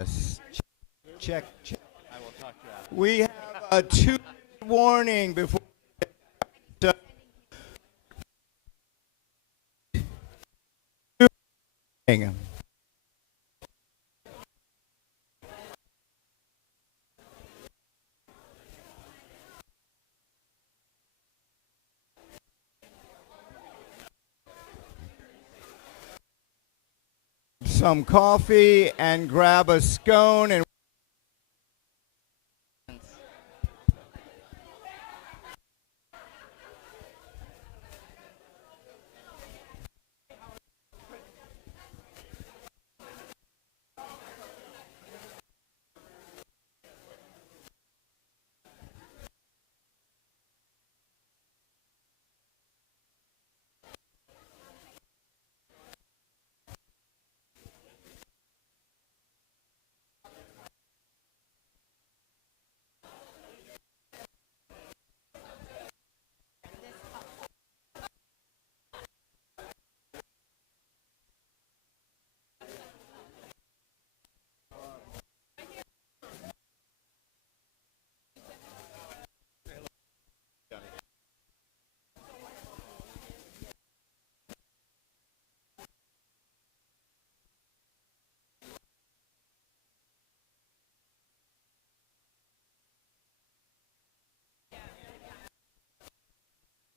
Yes. Check. I will talk to you after. We have a 2-minute warning before. Some coffee and grab a scone and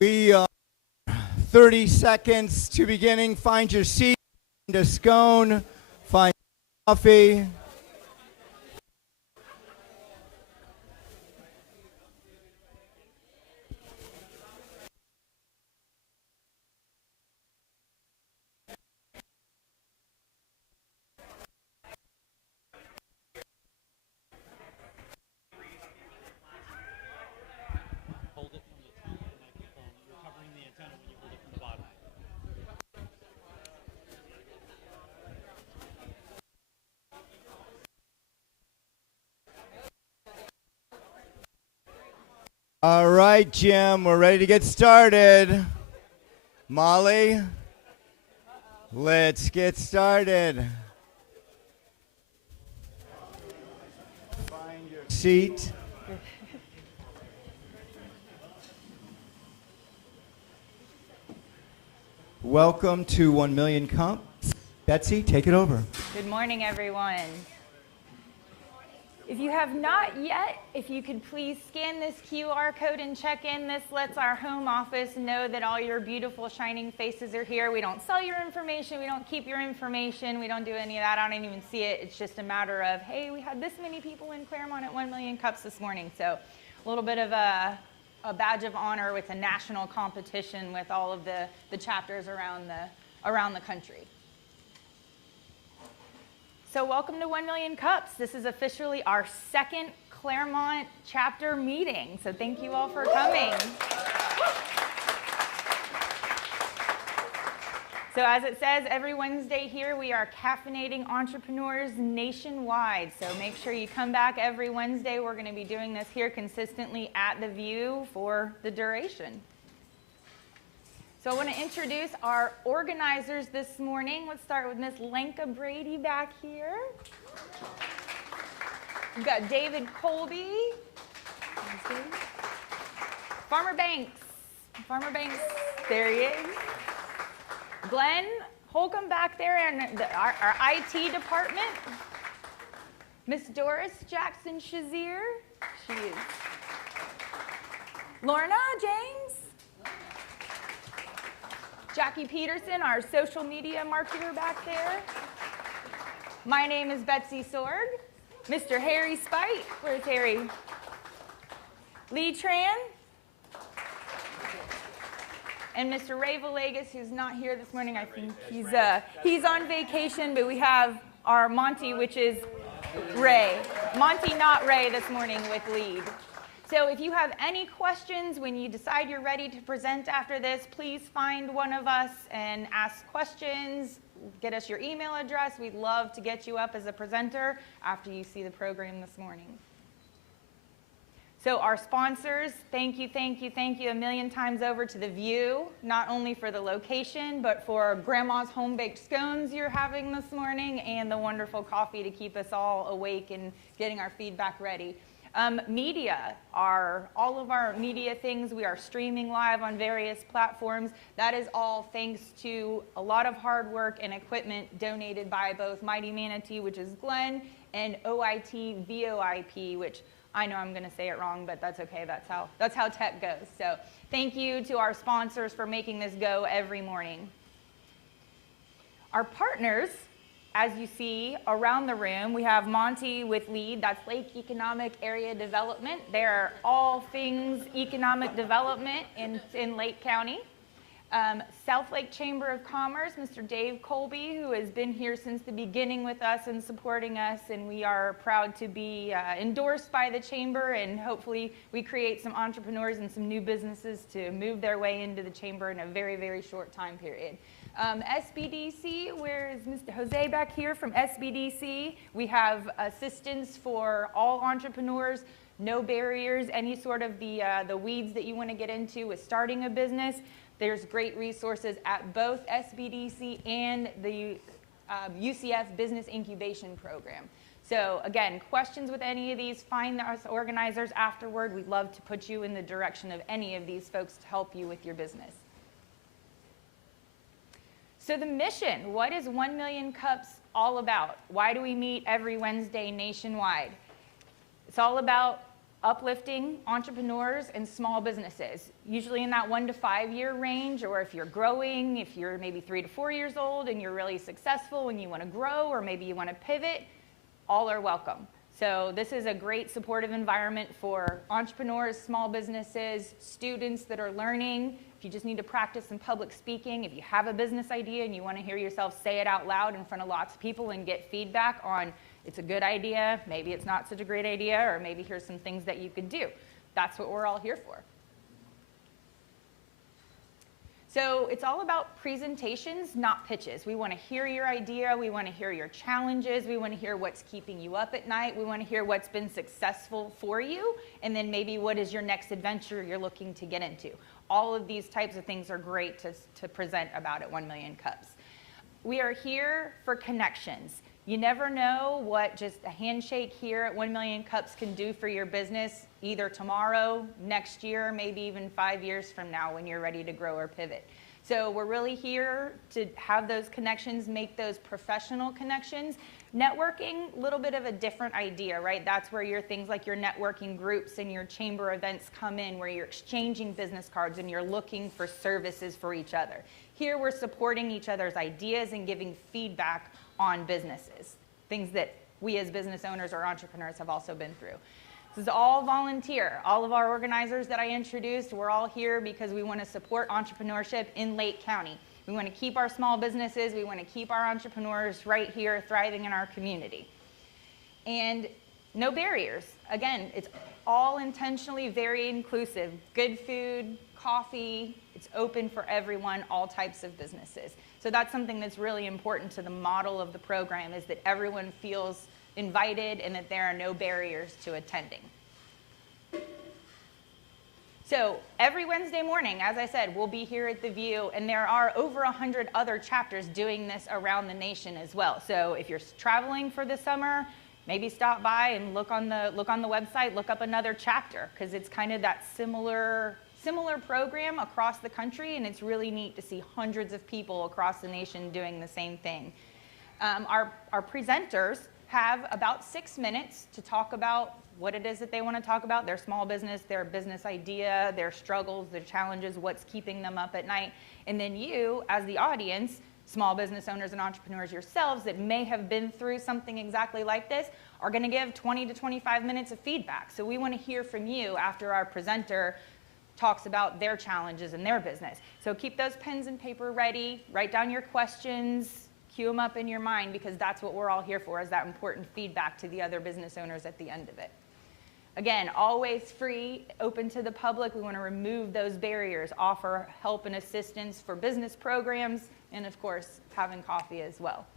we 30 seconds to beginning. Find your seat, find a scone, find coffee. Hold it from the top of the microphone. You're covering the antenna when you hold it from the bottom. All right, Jim, we're ready to get started. Molly, let's get started. Find your seat. Welcome to 1 Million Cups. Betsy, take it over. Good morning, everyone. If you have not yet, if you could please scan this QR code and check in. This lets our home office know that all your beautiful shining faces are here. We don't sell your information. We don't keep your information. We don't do any of that. I don't even see it. It's just a matter of, hey, we had this many people in Clermont at 1 Million Cups this morning. So a little bit of a badge of honor with a national competition with all of the chapters around the country. So welcome to 1 Million Cups. This is officially our second Clermont chapter meeting. So thank you all for coming. So as it says, every Wednesday here, we are caffeinating entrepreneurs nationwide. So make sure you come back every Wednesday. We're going to be doing this here consistently at the View for the duration. So I want to introduce our organizers this morning. Let's start with Miss Lenka Brady back here. We've got David Colby. Farmer Banks. There he is. Glenn Holcomb back there in our IT department. Miss Doris Jackson Shazier. She is. Lorna James. Jackie Peterson, our social media marketer back there. My name is Betsy Sorg. Mr. Harry Spite, where's Harry? Lee Tran. And Mr. Ray Villegas, who's not here this morning. I think he's on vacation, but we have our Monty, which is Ray. Monty, not Ray, this morning with lead. So if you have any questions when you decide you're ready to present after this, please find one of us and ask questions. Get us your email address. We'd love to get you up as a presenter after you see the program this morning. So our sponsors, thank you, thank you, thank you a million times over to the View, not only for the location, but for Grandma's home-baked scones you're having this morning and the wonderful coffee to keep us all awake and getting our feedback ready. Media, all of our media things, we are streaming live on various platforms. That is all thanks to a lot of hard work and equipment donated by both Mighty Manatee, which is Glenn, and OIT VOIP, which I know I'm going to say it wrong, but that's okay. That's how tech goes. So thank you to our sponsors for making this go every morning. Our partners, as you see around the room, we have Monty with LEAD, that's Lake Economic Area Development. They're all things economic development in Lake County. South Lake Chamber of Commerce, Mr. Dave Colby, who has been here since the beginning with us and supporting us, and we are proud to be endorsed by the Chamber, and hopefully we create some entrepreneurs and some new businesses to move their way into the Chamber in a very, very short time period. SBDC, where is Mr. Jose back here from SBDC? We have assistance for all entrepreneurs, no barriers, any sort of the weeds that you want to get into with starting a business. There's great resources at both SBDC and the UCF Business Incubation Program. So again, questions with any of these, find us organizers afterward. We'd love to put you in the direction of any of these folks to help you with your business. So the mission, what is 1 Million Cups all about? Why do we meet every Wednesday nationwide? It's all about uplifting entrepreneurs and small businesses, usually in that 1 to 5 year range, or if you're growing, if you're maybe 3 to 4 years old and you're really successful and you want to grow, or maybe you want to pivot, all are welcome. So this is a great supportive environment for entrepreneurs, small businesses, students that are learning. If you just need to practice some public speaking, if you have a business idea and you want to hear yourself say it out loud in front of lots of people and get feedback on it's a good idea, maybe it's not such a great idea, or maybe here's some things that you could do. That's what we're all here for. So it's all about presentations, not pitches. We want to hear your idea. We want to hear your challenges. We want to hear what's keeping you up at night. We want to hear what's been successful for you, and then maybe what is your next adventure you're looking to get into. All of these types of things are great to present about at 1 Million Cups. We are here for connections. You never know what just a handshake here at 1 Million Cups can do for your business, either tomorrow, next year, maybe even 5 years from now when you're ready to grow or pivot. So we're really here to have those connections, make those professional connections. Networking, a little bit of a different idea, right? That's where your things like your networking groups and your chamber events come in, where you're exchanging business cards and you're looking for services for each other. Here we're supporting each other's ideas and giving feedback on businesses, things that we as business owners or entrepreneurs have also been through. This is all volunteer. All of our organizers that I introduced, we're all here because we want to support entrepreneurship in Lake County. We want to keep our small businesses, we want to keep our entrepreneurs right here thriving in our community. And no barriers. Again, it's all intentionally very inclusive. Good food, coffee, it's open for everyone, all types of businesses. So that's something that's really important to the model of the program, is that everyone feels invited and that there are no barriers to attending. So every Wednesday morning, as I said, we'll be here at the View, and there are over 100 other chapters doing this around the nation as well. So if you're traveling for the summer, maybe stop by and look on the website, look up another chapter, because it's kind of that similar program across the country, and it's really neat to see hundreds of people across the nation doing the same thing. Our presenters have about 6 minutes to talk about what it is that they want to talk about, their small business, their business idea, their struggles, their challenges, what's keeping them up at night. And then you, as the audience, small business owners and entrepreneurs yourselves that may have been through something exactly like this, are going to give 20 to 25 minutes of feedback. So we want to hear from you after our presenter talks about their challenges in their business. So keep those pens and paper ready, write down your questions, cue them up in your mind, because that's what we're all here for, is that important feedback to the other business owners at the end of it. Again, always free, open to the public. We want to remove those barriers, offer help and assistance for business programs, and of course, having coffee as well.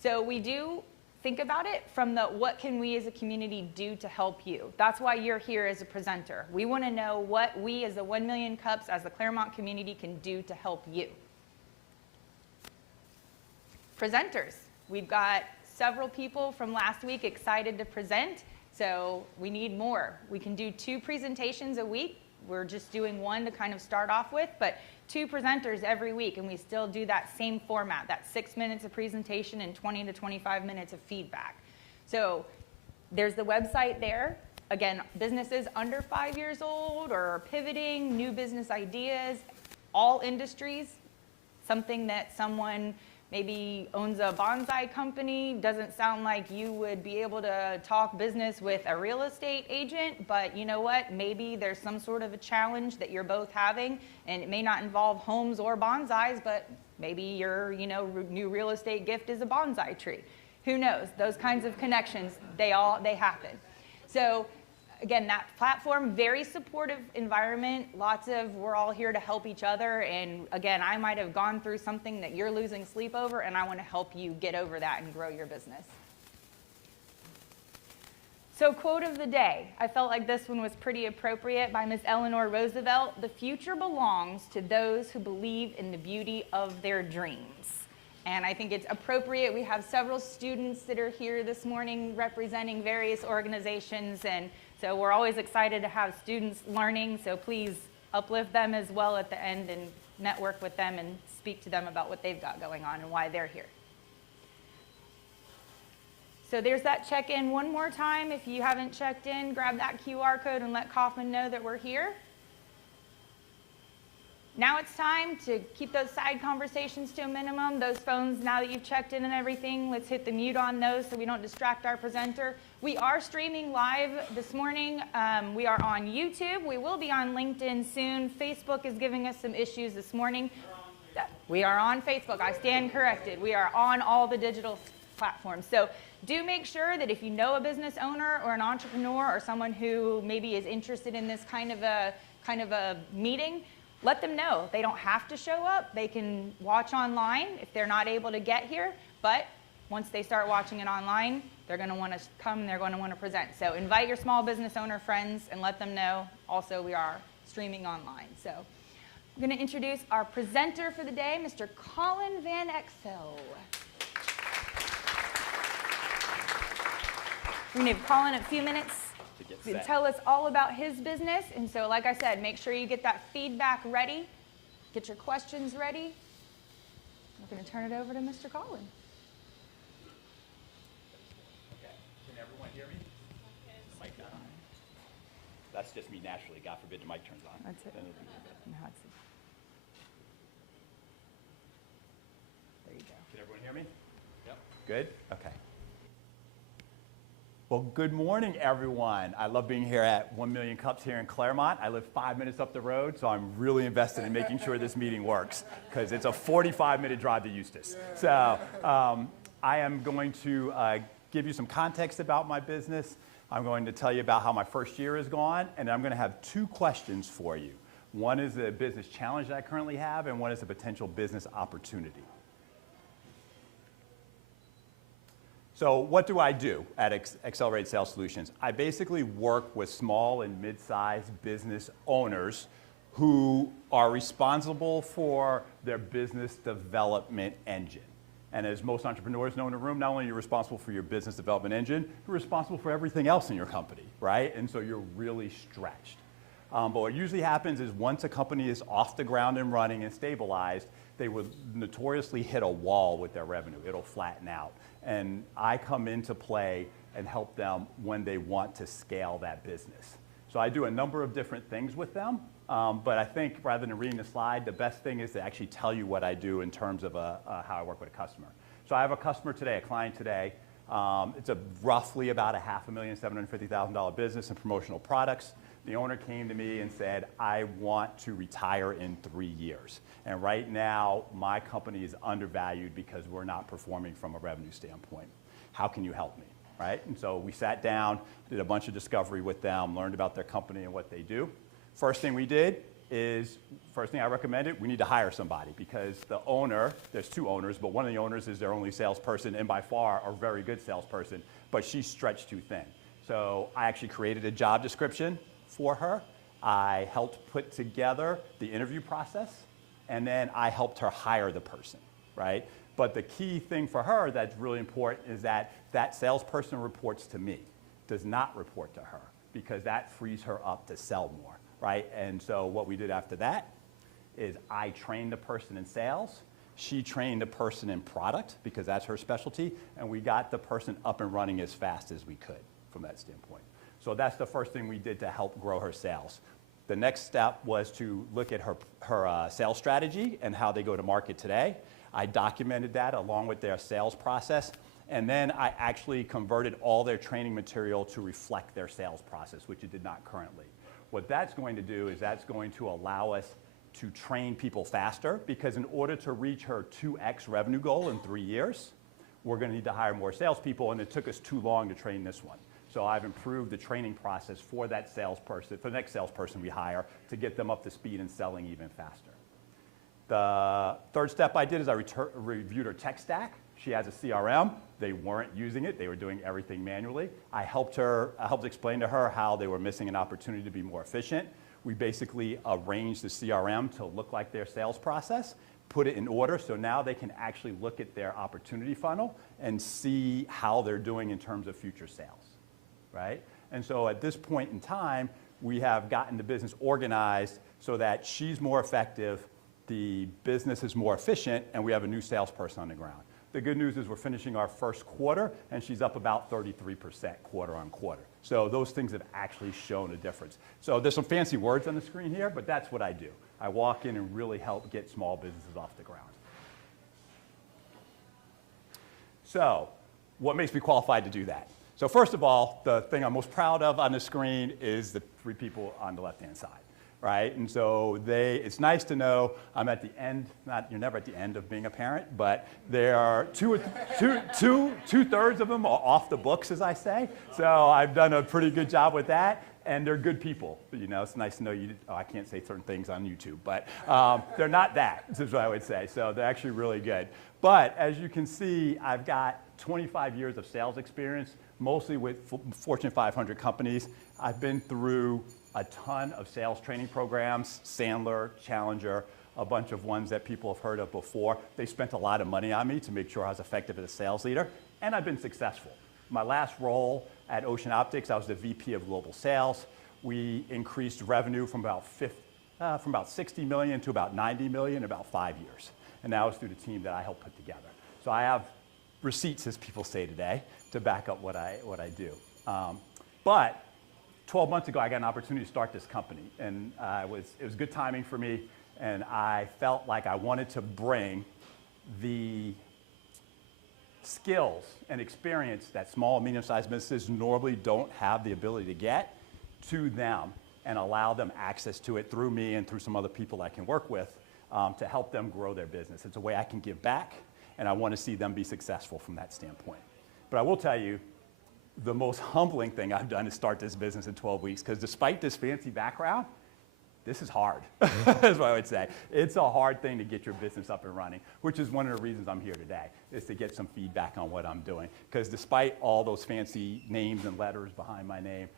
So we do think about it from the what can we as a community do to help you. That's why you're here as a presenter. We want to know what we as the 1 Million Cups, as the Clermont community, can do to help you. Presenters. We've got several people from last week excited to present, so we need more. We can do 2 presentations a week. We're just doing 1 to kind of start off with, but 2 presenters every week, and we still do that same format, that 6 minutes of presentation and 20 to 25 minutes of feedback. So there's the website there. Again, businesses under 5 years old or pivoting, new business ideas, all industries, something that someone maybe owns a bonsai company, doesn't sound like you would be able to talk business with a real estate agent, but you know what? Maybe there's some sort of a challenge that you're both having, and it may not involve homes or bonsais, but maybe your new real estate gift is a bonsai tree. Who knows? Those kinds of connections, they happen. So again, that platform, very supportive environment, we're all here to help each other, and again, I might have gone through something that you're losing sleep over, and I want to help you get over that and grow your business. So quote of the day, I felt like this one was pretty appropriate, by Miss Eleanor Roosevelt: "The future belongs to those who believe in the beauty of their dreams." And I think it's appropriate. We have several students that are here this morning representing various organizations, and so we're always excited to have students learning, so please uplift them as well at the end and network with them and speak to them about what they've got going on and why they're here. So there's that check-in one more time. If you haven't checked in, grab that QR code and let Kauffman know that we're here. Now it's time to keep those side conversations to a minimum. Those phones, now that you've checked in and everything, let's hit the mute on those so we don't distract our presenter. We are streaming live this morning. We are on YouTube. We will be on LinkedIn soon. Facebook is giving us some issues this morning. We are on Facebook. I stand corrected. We are on all the digital platforms. So do make sure that if you know a business owner or an entrepreneur or someone who maybe is interested in this kind of a meeting, let them know. They don't have to show up. They can watch online if they're not able to get here. But once they start watching it online, they're going to want to come and they're going to want to present. So invite your small business owner friends and let them know. Also, we are streaming online. So I'm going to introduce our presenter for the day, Mr. Colin Van Exel. We're going to give Colin a few minutes to tell us all about his business. And so, like I said, make sure you get that feedback ready. Get your questions ready. We're going to turn it over to Mr. Colin. Okay. Can everyone hear me? The mic on. That's just me naturally. God forbid the mic turns on. That's it. Then it'll be good. No, it's, there you go. Can everyone hear me? Yep. Good? Okay. Well, good morning, everyone. I love being here at 1 Million Cups here in Clermont. I live 5 minutes up the road, so I'm really invested in making sure this meeting works, because it's a 45-minute drive to Eustis. So I am going to give you some context about my business. I'm going to tell you about how my first year has gone, and I'm going to have 2 questions for you. One is a business challenge that I currently have, and one is a potential business opportunity. So what do I do at Accelerated Sales Solutions? I basically work with small and mid-sized business owners who are responsible for their business development engine. And as most entrepreneurs know in the room, not only are you responsible for your business development engine, you're responsible for everything else in your company, right? And so you're really stretched. But what usually happens is once a company is off the ground and running and stabilized, they would notoriously hit a wall with their revenue. It'll flatten out. And I come into play and help them when they want to scale that business. So I do a number of different things with them, but I think rather than reading the slide, the best thing is to actually tell you what I do in terms of how I work with a customer. So I have a customer today, a client today. It's roughly about a $500,750,000 business and promotional products. The owner came to me and said, I want to retire in 3 years. And right now, my company is undervalued because we're not performing from a revenue standpoint. How can you help me, right? And so we sat down, did a bunch of discovery with them, learned about their company and what they do. First thing we did, is, first thing I recommended, we need to hire somebody because the owner, there's two owners, but one of the owners is their only salesperson and by far a very good salesperson, but she's stretched too thin. So I actually created a job description for her. I helped put together the interview process, and then I helped her hire the person, right? But the key thing for her that's really important is that that salesperson reports to me, does not report to her, because that frees her up to sell more, right? And so what we did after that is I trained the person in sales, she trained the person in product, because that's her specialty, and we got the person up and running as fast as we could from that standpoint. So that's the first thing we did to help grow her sales. The next step was to look at her sales strategy and how they go to market today. I documented that along with their sales process, and then I actually converted all their training material to reflect their sales process, which it did not currently. What that's going to do is that's going to allow us to train people faster, because in order to reach her 2x revenue goal in 3 years, we're going to need to hire more salespeople, and it took us too long to train this one. So I've improved the training process for that salesperson, for the next salesperson we hire, to get them up to speed and selling even faster. The third step I did is I reviewed her tech stack. She has a CRM. They weren't using it. They were doing everything manually. I helped explain to her how they were missing an opportunity to be more efficient. We basically arranged the CRM to look like their sales process, put it in order, so now they can actually look at their opportunity funnel and see how they're doing in terms of future sales, right? And so at this point in time, we have gotten the business organized so that she's more effective, the business is more efficient, and we have a new salesperson on the ground. The good news is we're finishing our first quarter, and she's up about 33% quarter on quarter. So those things have actually shown a difference. So there's some fancy words on the screen here, but that's what I do. I walk in and really help get small businesses off the ground. So what makes me qualified to do that? So first of all, the thing I'm most proud of on the screen is the 3 people on the left-hand side, right? And so it's nice to know I'm at the end, you're never at the end of being a parent, but there are two-thirds of them are off the books, as I say. So I've done a pretty good job with that, and they're good people. You know, it's nice to know I can't say certain things on YouTube, but they're not that, is what I would say. So they're actually really good. But as you can see, I've got 25 years of sales experience, mostly with Fortune 500 companies. I've been through a ton of sales training programs, Sandler, Challenger, a bunch of ones that people have heard of before. They spent a lot of money on me to make sure I was effective as a sales leader, and I've been successful. My last role at Ocean Optics, I was the VP of Global Sales. We increased revenue from about 60 million to about 90 million in about 5 years. And that was through the team that I helped put together. So I have receipts, as people say today, to back up what I do. But 12 months ago, I got an opportunity to start this company, and it was good timing for me, and I felt like I wanted to bring the skills and experience that small and medium-sized businesses normally don't have the ability to get to them, and allow them access to it through me and through some other people I can work with to help them grow their business. It's a way I can give back, and I want to see them be successful from that standpoint. But I will tell you, the most humbling thing I've done is start this business in 12 weeks, because despite this fancy background, this is hard, is what I would say. It's a hard thing to get your business up and running, which is one of the reasons I'm here today, is to get some feedback on what I'm doing. Because despite all those fancy names and letters behind my name,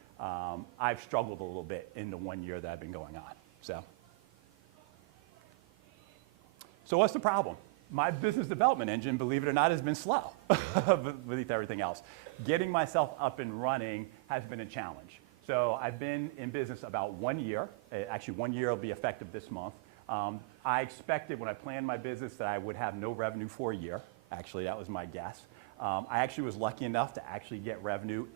I've struggled a little bit in the 1 year that I've been going on. So what's the problem? My business development engine, believe it or not, has been slow beneath everything else. Getting myself up and running has been a challenge. So I've been in business about 1 year. Actually, 1 year will be effective this month. I expected when I planned my business that I would have no revenue for a year. Actually, that was my guess. I actually was lucky enough to actually get revenue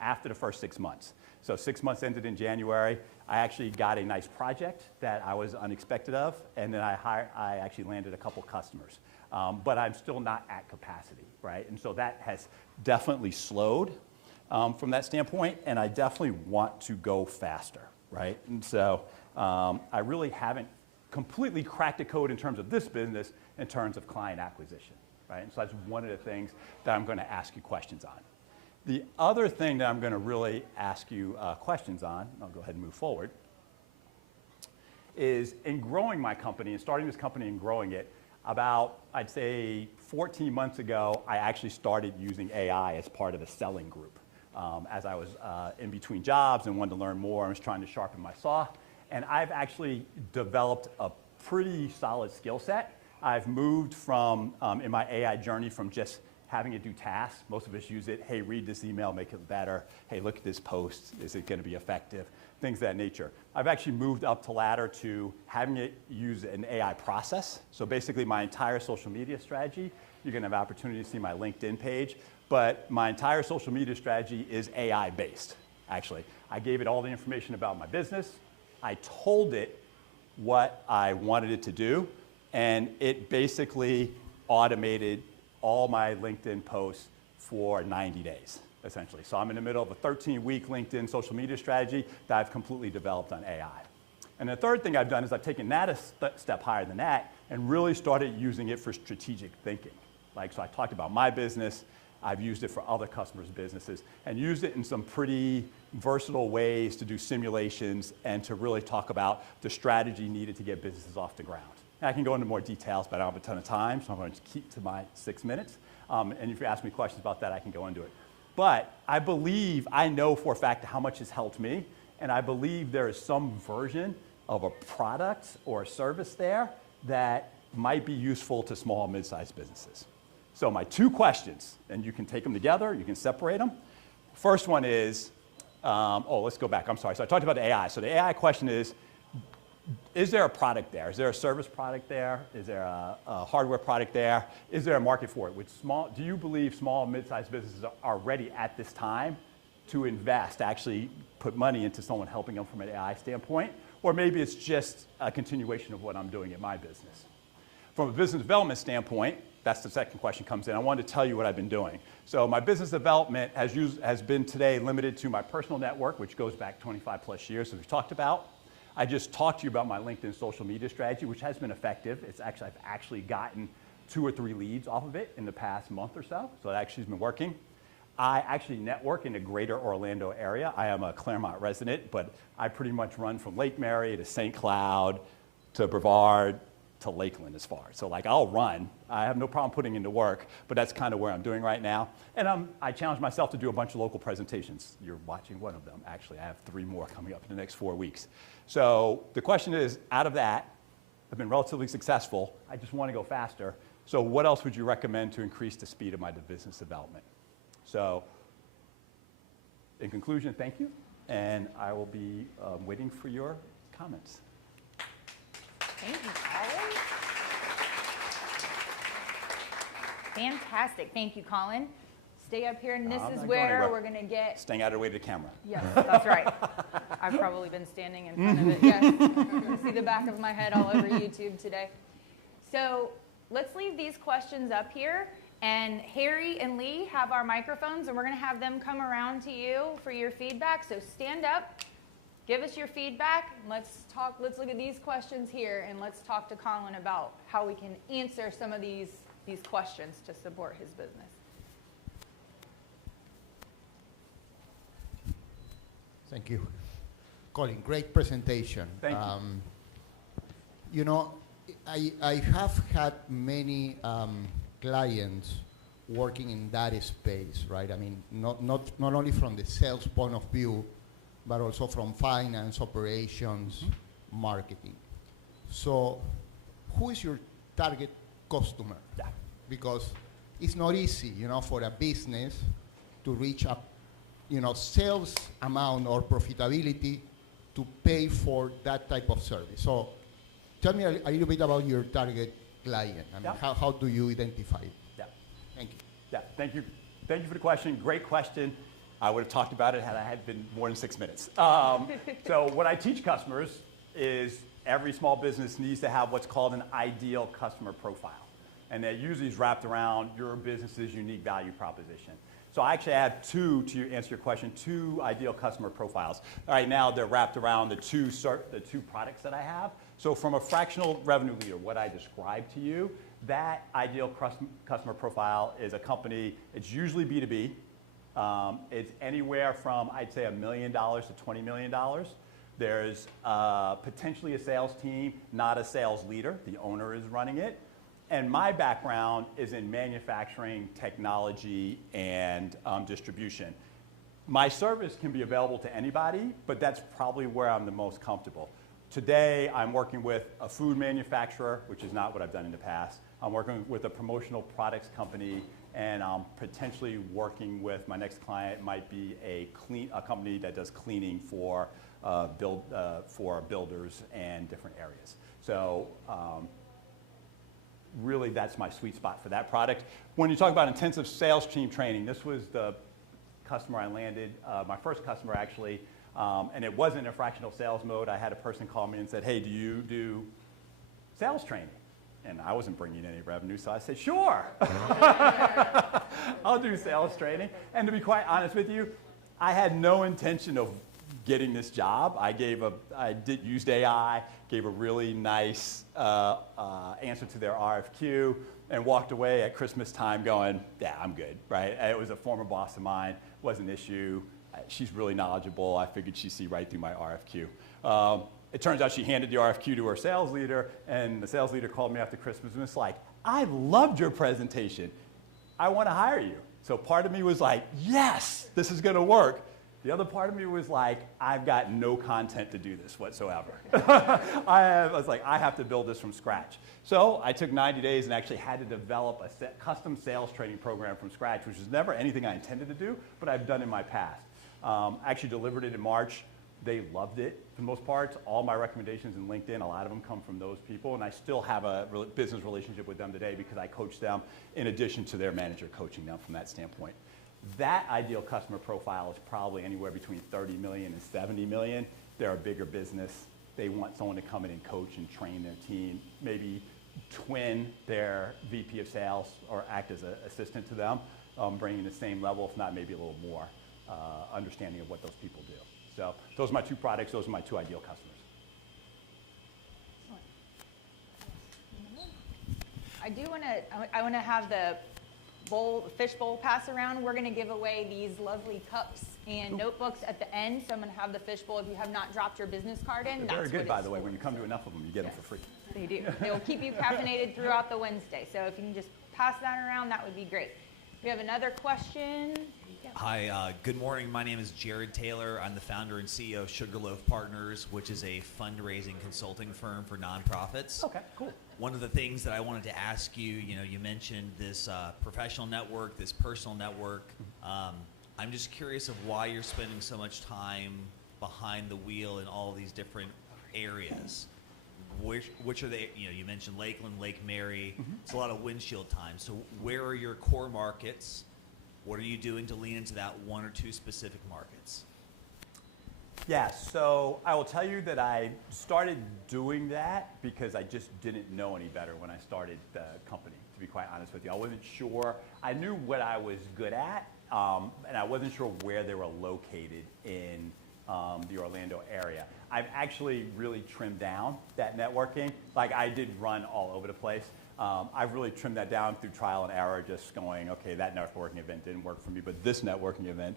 after the first 6 months. So 6 months ended in January. I actually got a nice project that I was unexpected of, and then I actually landed a couple customers. But I'm still not at capacity, right? And so that has definitely slowed from that standpoint, and I definitely want to go faster, right? And so I really haven't completely cracked the code in terms of this business, in terms of client acquisition, right? And so that's one of the things that I'm going to ask you questions on. The other thing that I'm going to really ask you questions on, I'll go ahead and move forward, is in growing my company and starting this company and growing it, about, I'd say, 14 months ago, I actually started using AI as part of a selling group. As I was in between jobs and wanted to learn more, I was trying to sharpen my saw. And I've actually developed a pretty solid skill set. I've moved from, in my AI journey, from just having it do tasks. Most of us use it. Hey, read this email, make it better. Hey, look at this post. Is it going to be effective? Things of that nature. I've actually moved up the ladder to having it use an AI process. So basically, my entire social media strategy, you're going to have opportunity to see my LinkedIn page, but my entire social media strategy is AI-based, actually. I gave it all the information about my business. I told it what I wanted it to do, and it basically automated all my LinkedIn posts for 90 days, essentially. So I'm in the middle of a 13-week LinkedIn social media strategy that I've completely developed on AI. And the third thing I've done is I've taken that a step higher than that and really started using it for strategic thinking. Like, so I talked about my business, I've used it for other customers' businesses, and used it in some pretty versatile ways to do simulations and to really talk about the strategy needed to get businesses off the ground. And I can go into more details, but I don't have a ton of time, so I'm going to keep to my 6 minutes. And if you ask me questions about that, I can go into it. But I know for a fact how much it's helped me, and I believe there is some version of a product or a service there that might be useful to small and mid-sized businesses. So my two questions, and you can take them together, you can separate them. First one is, let's go back, I'm sorry. So I talked about AI. So the AI question is there a product there? Is there a service product there? Is there a hardware product there? Is there a market for it? Do you believe small and mid-sized businesses are ready at this time to invest, to actually put money into someone helping them from an AI standpoint? Or maybe it's just a continuation of what I'm doing at my business. From a business development standpoint, that's the second question comes in. I wanted to tell you what I've been doing. So my business development has been today limited to my personal network, which goes back 25 plus years, as we talked about. I just talked to you about my LinkedIn social media strategy, which has been effective. I've actually gotten 2 or 3 leads off of it in the past month or so. So it actually has been working. I actually network in the greater Orlando area. I am a Clermont resident, but I pretty much run from Lake Mary to St. Cloud to Brevard to Lakeland as far. So like I'll run. I have no problem putting into work, but that's kind of where I'm doing right now. And I challenge myself to do a bunch of local presentations. You're watching one of them, actually. I have 3 more coming up in the next 4 weeks. So the question is, out of that, I've been relatively successful. I just want to go faster. So what else would you recommend to increase the speed of my business development? So in conclusion, thank you. And I will be waiting for your comments. Thank you, Colin. Fantastic. Thank you, Colin. Stay up here, and this is where we're going to get... Staying out of the way of the camera. Yes, that's right. I've probably been standing in front of it. Yes. You see the back of my head all over YouTube today. So let's leave these questions up here. And Harry and Lee have our microphones, and we're going to have them come around to you for your feedback. So stand up. Give us your feedback. Let's look at these questions here, and let's talk to Colin about how we can answer some of these questions to support his business. Thank you. Colin, great presentation. Thank you. You know, I have had many clients working in that space, right? I mean, not only from the sales point of view, but also from finance, operations, marketing. So who is your target customer? Yeah. Because it's not easy, you know, for a business to reach a, sales amount or profitability to pay for that type of service. So tell me a little bit about your target client. I mean, how do you identify it? Yeah. Thank you. Yeah, thank you. Thank you for the question. Great question. I would have talked about it had I had been more than 6 minutes. So what I teach customers is every small business needs to have what's called an ideal customer profile. And that usually is wrapped around your business's unique value proposition. So I actually have to answer your question, 2 ideal customer profiles. Right now, they're wrapped around the two products that I have. So from a fractional revenue leader, what I described to you, that ideal customer profile is a company, it's usually B2B. It's anywhere from, I'd say, $1 million to $20 million. There's potentially a sales team, not a sales leader. The owner is running it. And my background is in manufacturing, technology, and distribution. My service can be available to anybody, but that's probably where I'm the most comfortable. Today, I'm working with a food manufacturer, which is not what I've done in the past. I'm working with a promotional products company, and I'm potentially working with, my next client might be a company that does cleaning for builders and different areas. So really that's my sweet spot for that product. When you talk about intensive sales team training, this was the customer I landed, my first customer actually, and it wasn't a fractional sales mode. I had a person call me and said, hey, do you do sales training? And I wasn't bringing any revenue, so I said, sure. I'll do sales training. And to be quite honest with you, I had no intention of getting this job. I used AI, gave a really nice answer to their RFQ, and walked away at Christmas time going, yeah, I'm good, right? It was a former boss of mine, wasn't an issue. She's really knowledgeable. I figured she'd see right through my RFQ. It turns out she handed the RFQ to her sales leader, and the sales leader called me after Christmas and was like, I loved your presentation. I want to hire you. So part of me was like, yes, this is going to work. The other part of me was like, I've got no content to do this whatsoever. I was like, I have to build this from scratch. So I took 90 days and actually had to develop a custom sales training program from scratch, which was never anything I intended to do, but I've done in my past. Actually delivered it in March. They loved it for the most part. All my recommendations in LinkedIn, a lot of them come from those people, and I still have a business relationship with them today because I coach them in addition to their manager coaching them from that standpoint. That ideal customer profile is probably anywhere between 30 million and 70 million. They're a bigger business. They want someone to come in and coach and train their team, maybe twin their VP of sales or act as an assistant to them, bringing the same level, if not maybe a little more understanding of what those people do. So those are my two products. Those are my two ideal customers. I do want to. I want to have the fish bowl pass around. We're going to give away these lovely cups and notebooks at the end. So I'm going to have the fish bowl. If you have not dropped your business card in, they're very good, by the way. When you come to enough of them, you get them for free. They do. They will keep you caffeinated throughout the Wednesday. So if you can just pass that around, that would be great. We have another question. Hi, good morning. My name is Jared Taylor. I'm the founder and CEO of Sugarloaf Partners, which is a fundraising consulting firm for nonprofits. Okay, cool. One of the things that I wanted to ask you, you mentioned this professional network, this personal network. I'm just curious of why you're spending so much time behind the wheel in all these different areas. Which are they? You mentioned Lakeland, Lake Mary. It's a lot of windshield time. So where are your core markets? What are you doing to lean into that one or two specific markets? Yeah, so I will tell you that I started doing that because I just didn't know any better when I started the company, to be quite honest with you. I wasn't sure. I knew what I was good at, and I wasn't sure where they were located in the Orlando area. I've actually really trimmed down that networking. Like I did run all over the place. I've really trimmed that down through trial and error, just going, okay, that networking event didn't work for me, but this networking event,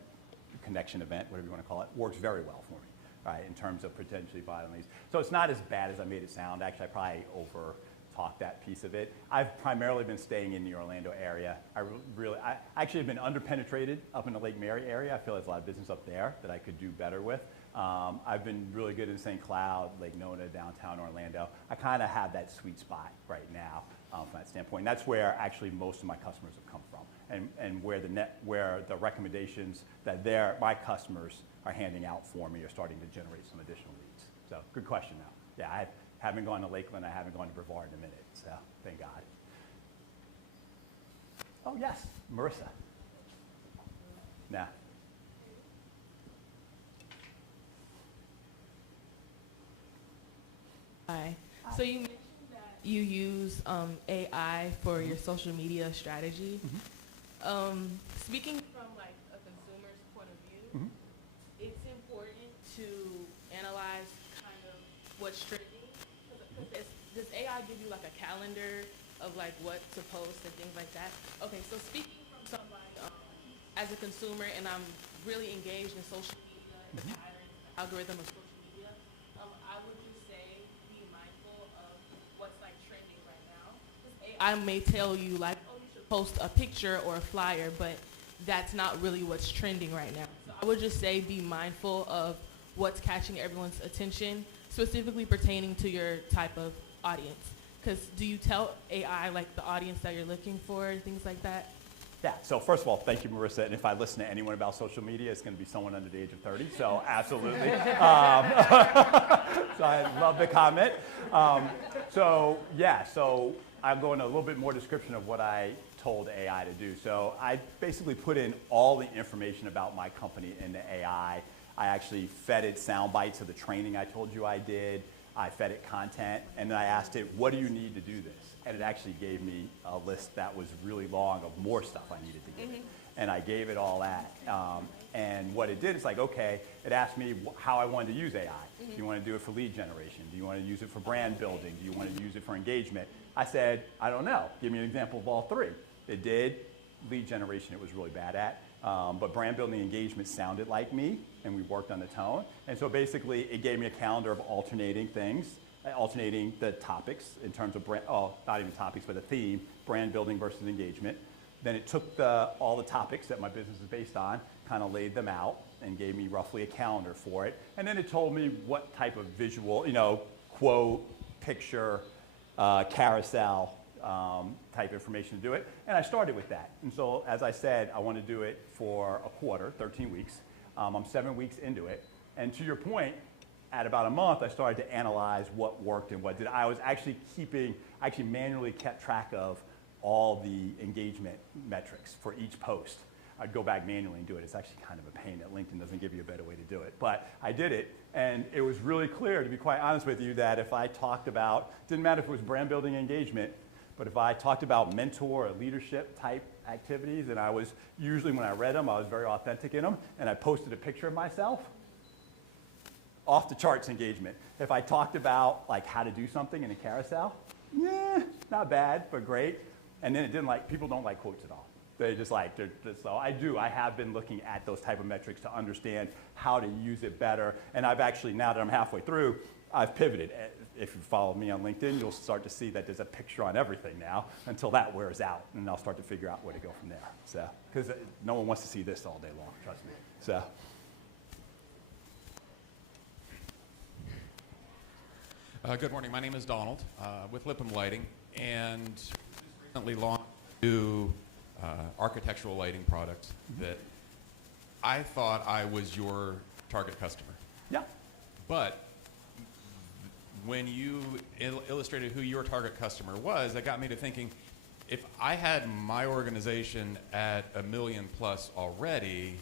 connection event, whatever you want to call it, works very well for me, right, in terms of potentially buying these. So it's not as bad as I made it sound. Actually, I probably over-talked that piece of it. I've primarily been staying in the Orlando area. I actually have been under-penetrated up in the Lake Mary area. I feel there's a lot of business up there that I could do better with. I've been really good in St. Cloud, Lake Nona, downtown Orlando. I kind of have that sweet spot right now from that standpoint. And that's where actually most of my customers have come from, and where the recommendations that my customers are handing out for me are starting to generate some additional leads. So good question though. Yeah, I haven't gone to Lakeland. I haven't gone to Brevard in a minute. So thank God. Oh yes, Marissa. Nah. Hi. So you mentioned that you use AI for your social media strategy. Speaking from like a consumer's point of view, it's important to analyze kind of what's trending. Does AI give you like a calendar of like what to post and things like that? Okay, so speaking from somebody as a consumer, and I'm really engaged in social media, the algorithm of social media. I may tell you like, oh, you should post a picture or a flyer, but that's not really what's trending right now. So I would just say be mindful of what's catching everyone's attention, specifically pertaining to your type of audience. Because do you tell AI like the audience that you're looking for and things like that? Yeah, so first of all, thank you, Marissa. And if I listen to anyone about social media, it's going to be someone under the age of 30, so absolutely. So I love the comment. So I'll go into a little bit more description of what I told AI to do. So I basically put in all the information about my company into AI. I actually fed it sound bites of the training I told you I did. I fed it content, and then I asked it, what do you need to do this? And it actually gave me a list that was really long of more stuff I needed to give it. And I gave it all that. And what it did is like, okay, it asked me how I wanted to use AI. Do you want to do it for lead generation? Do you want to use it for brand building? Do you want to use it for engagement? I said, I don't know. Give me an example of all three. It did. Lead generation it was really bad at. But brand building engagement sounded like me, and we worked on the tone. And so basically, it gave me a calendar of alternating things, alternating the topics in terms of brand, not even topics, but a theme, brand building versus engagement. Then it took all the topics that my business is based on, kind of laid them out, and gave me roughly a calendar for it. And then it told me what type of visual, quote, picture, carousel, type information to do it, and I started with that. And so, as I said, I want to do it for a quarter, 13 weeks. I'm 7 weeks into it, and to your point, at about a month, I started to analyze what worked and what did. I was actually manually kept track of all the engagement metrics for each post. I'd go back manually and do it. It's actually kind of a pain that LinkedIn doesn't give you a better way to do it. But I did it, and it was really clear, to be quite honest with you, that if I talked about, didn't matter if it was brand building engagement, but if I talked about mentor or leadership type activities, and I was, usually when I read them, I was very authentic in them, and I posted a picture of myself, off the charts engagement. If I talked about like how to do something in a carousel, not bad, but great. And then it didn't like, people don't like quotes at all. They just like, so I have been looking at those type of metrics to understand how to use it better. And I've actually, now that I'm halfway through, I've pivoted. If you follow me on LinkedIn, you'll start to see that there's a picture on everything now until that wears out. And I'll start to figure out where to go from there. So, because no one wants to see this all day long, trust me. So. Good morning. My name is Donald with Lippem Lighting, and recently launched new architectural lighting products that I thought I was your target customer. Yeah. But when you illustrated who your target customer was, that got me to thinking, if I had my organization at $1 million plus already,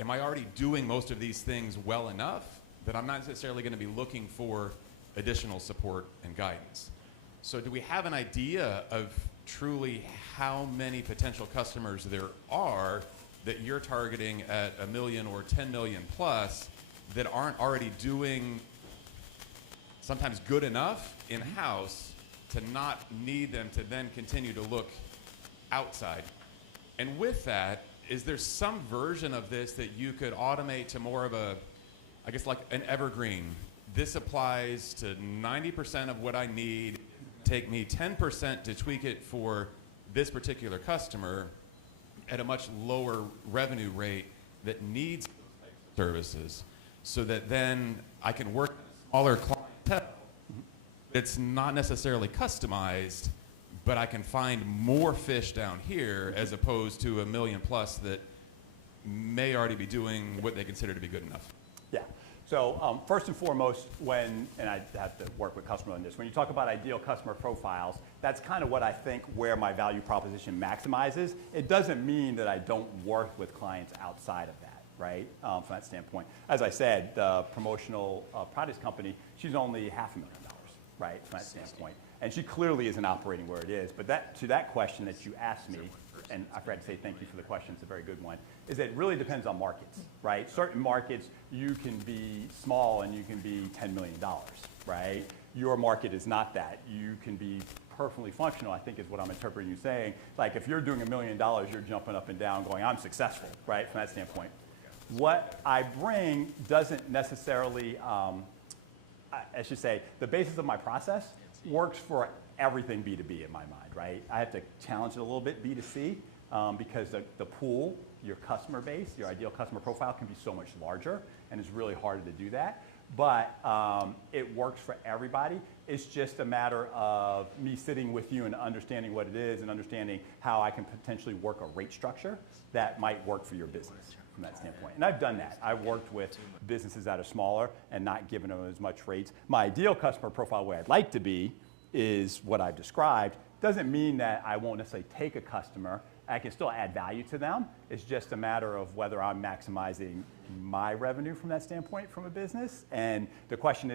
am I already doing most of these things well enough that I'm not necessarily going to be looking for additional support and guidance? So do we have an idea of truly how many potential customers there are that you're targeting at $1 million or 10 million plus that aren't already doing sometimes good enough in-house to not need them to then continue to look outside? And with that, is there some version of this that you could automate to more of a, I guess like an evergreen? This applies to 90% of what I need. Take me 10% to tweak it for this particular customer at a much lower revenue rate that needs services, so that then I can work with a smaller clientele. It's not necessarily customized, but I can find more fish down here as opposed to $1 million plus that may already be doing what they consider to be good enough. Yeah. So first and foremost, and I have to work with customers on this, when you talk about ideal customer profiles, that's kind of what I think where my value proposition maximizes. It doesn't mean that I don't work with clients outside of that, right, from that standpoint. As I said, the promotional products company, she's only $500,000, right, from that standpoint. And she clearly isn't operating where it is. But to that question that you asked me, and I forgot to say thank you for the question, it's a very good one, is that it really depends on markets, right? Certain markets, you can be small and you can be $10 million, right? Your market is not that. You can be perfectly functional, I think is what I'm interpreting you saying. Like if you're doing $1 million, you're jumping up and down going, I'm successful, right, from that standpoint. What I bring doesn't necessarily, I should say, the basis of my process works for everything B2B in my mind, right? I have to challenge it a little bit B2C because the pool, your customer base, your ideal customer profile can be so much larger, and it's really harder to do that. But it works for everybody. It's just a matter of me sitting with you and understanding what it is and understanding how I can potentially work a rate structure that might work for your business from that standpoint. And I've done that. I've worked with businesses that are smaller and not giving them as much rates. My ideal customer profile, where I'd like to be, is what I've described. Doesn't mean that I won't necessarily take a customer. I can still add value to them. It's just a matter of whether I'm maximizing my revenue from that standpoint from a business. And the question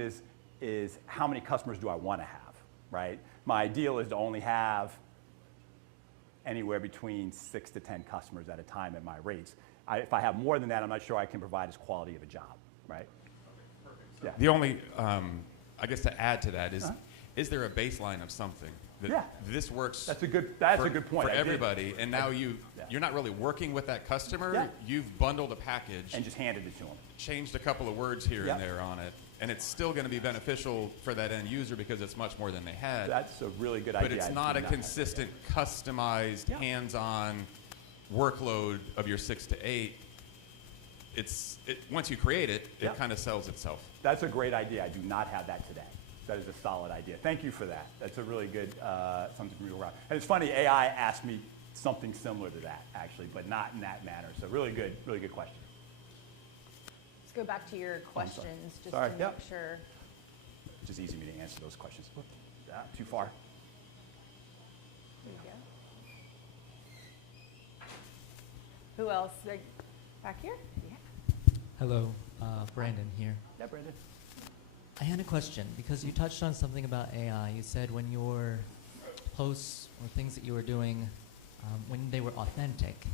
is how many customers do I want to have, right? My ideal is to only have anywhere between 6 to 10 customers at a time at my rates. If I have more than that, I'm not sure I can provide as quality of a job, right? Yeah. The only, I guess to add to that is there a baseline of something? That this works. That's a good point for everybody. And now you're not really working with that customer. Yeah. You've bundled a package and just handed it to them. Changed a couple of words here and there on it, and it's still going to be beneficial for that end user because it's much more than they had. That's a really good idea. But it's not a consistent, customized, hands-on workload of your 6 to 8. Once you create it, it kind of sells itself. That's a great idea. I do not have that today. That is a solid idea. Thank you for that. That's a really good something for me to work on. And it's funny, AI asked me something similar to that, actually, but not in that manner. So really good question. Let's go back to your questions just Sorry. to make sure. It's just easy for me to answer those questions. Too far. There you go. Who else? Back here? Yeah. Hello, Brandon here. Yeah, Brandon. I had a question because you touched on something about AI. You said when your posts or things that you were doing, when they were authentic,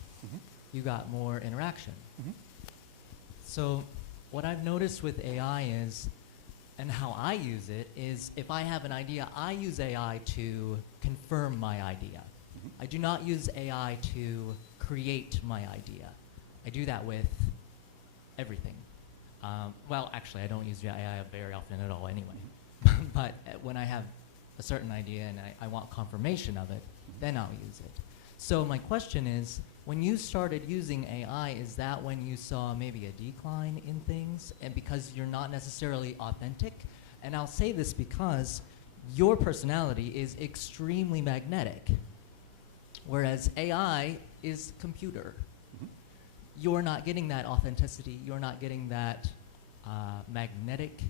you got more interaction. So what I've noticed with AI is, and how I use it, is if I have an idea, I use AI to confirm my idea. I do not use AI to create my idea. I do that with everything. Well, actually, I don't use AI very often at all anyway. But when I have a certain idea and I want confirmation of it, then I'll use it. So my question is, when you started using AI, is that when you saw maybe a decline in things and because you're not necessarily authentic? And I'll say this because your personality is extremely magnetic, whereas AI is computer. You're not getting that authenticity. You're not getting that magnetic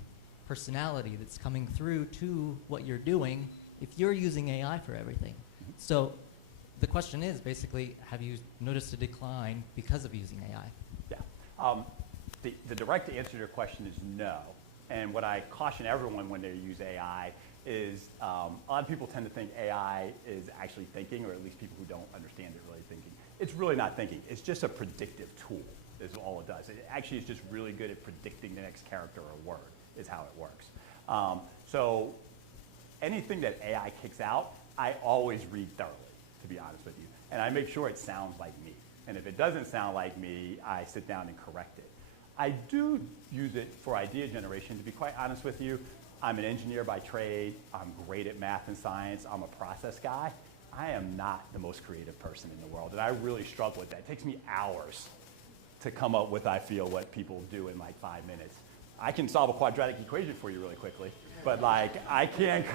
personality that's coming through to what you're doing if you're using AI for everything. So the question is basically, have you noticed a decline because of using AI? Yeah. The direct answer to your question is no. And what I caution everyone when they use AI is a lot of people tend to think AI is actually thinking, or at least people who don't understand it really thinking. It's really not thinking. It's just a predictive tool is all it does. It actually is just really good at predicting the next character or word is how it works. So anything that AI kicks out, I always read thoroughly, to be honest with you. And I make sure it sounds like me. And if it doesn't sound like me, I sit down and correct it. I do use it for idea generation. To be quite honest with you, I'm an engineer by trade. I'm great at math and science. I'm a process guy. I am not the most creative person in the world, and I really struggle with that. It takes me hours to come up with, I feel, what people do in like 5 minutes. I can solve a quadratic equation for you really quickly, but like I can't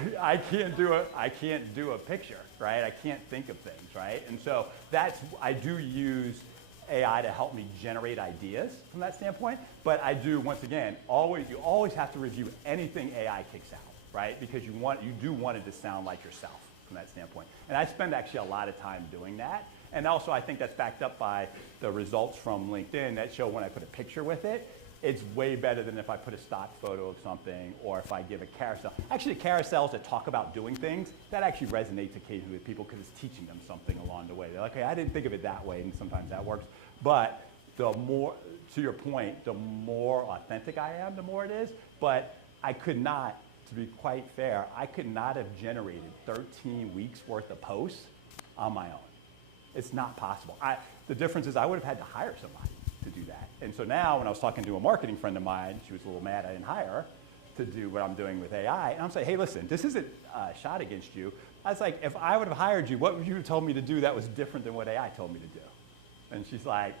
do a picture, right? I can't think of things, right? And so I do use AI to help me generate ideas from that standpoint, but I do, once again, you always have to review anything AI kicks out, right? Because you do want it to sound like yourself from that standpoint. And I spend actually a lot of time doing that. And also I think that's backed up by the results from LinkedIn that show when I put a picture with it, it's way better than if I put a stock photo of something or if I give a carousel. Actually, carousels that talk about doing things, that actually resonates occasionally with people because it's teaching them something along the way. They're like, hey, I didn't think of it that way, and sometimes that works. But the more, to your point, the more authentic I am, the more it is. But I could not, to be quite fair, I could not have generated 13 weeks worth of posts on my own. It's not possible. The difference is I would have had to hire somebody to do that. And so now when I was talking to a marketing friend of mine, she was a little mad I didn't hire her to do what I'm doing with AI. And I'm saying, hey, listen, this isn't a shot against you, I was like, if I would have hired you, what would you have told me to do that was different than what AI told me to do? And she's like,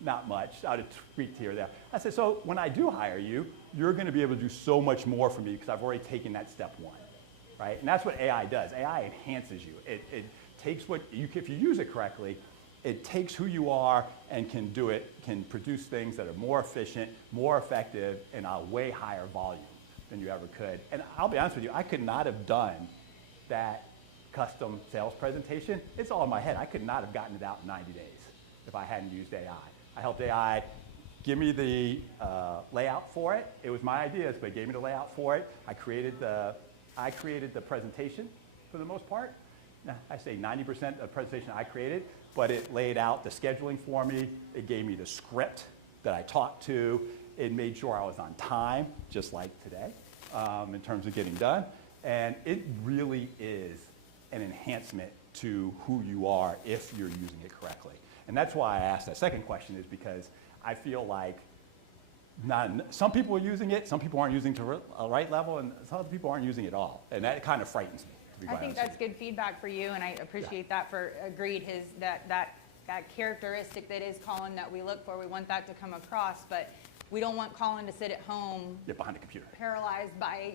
not much. I would have tweaked here or there. I said, so when I do hire you, you're going to be able to do so much more for me because I've already taken that step one, right? And that's what AI does. AI enhances you. It takes what you, if you use it correctly, it takes who you are and can do it, can produce things that are more efficient, more effective, and a way higher volume than you ever could. And I'll be honest with you, I could not have done that custom sales presentation. It's all in my head. I could not have gotten it out in 90 days if I hadn't used AI. I helped AI give me the layout for it. It was my ideas, but it gave me the layout for it. I created the presentation for the most part. Now, I say 90% of the presentation I created, but it laid out the scheduling for me. It gave me the script that I talked to. It made sure I was on time, just like today, in terms of getting done. And it really is an enhancement to who you are if you're using it correctly. And that's why I asked that second question, is because I feel like some people are using it, some people aren't using it to a right level, and some other people aren't using it at all. And that kind of frightens me, to be I quite think honest that's good feedback for you, and I appreciate that for agreed that characteristic that is Colin that we look for. We want that to come across, but we don't want Colin to sit at home behind a computer, paralyzed by,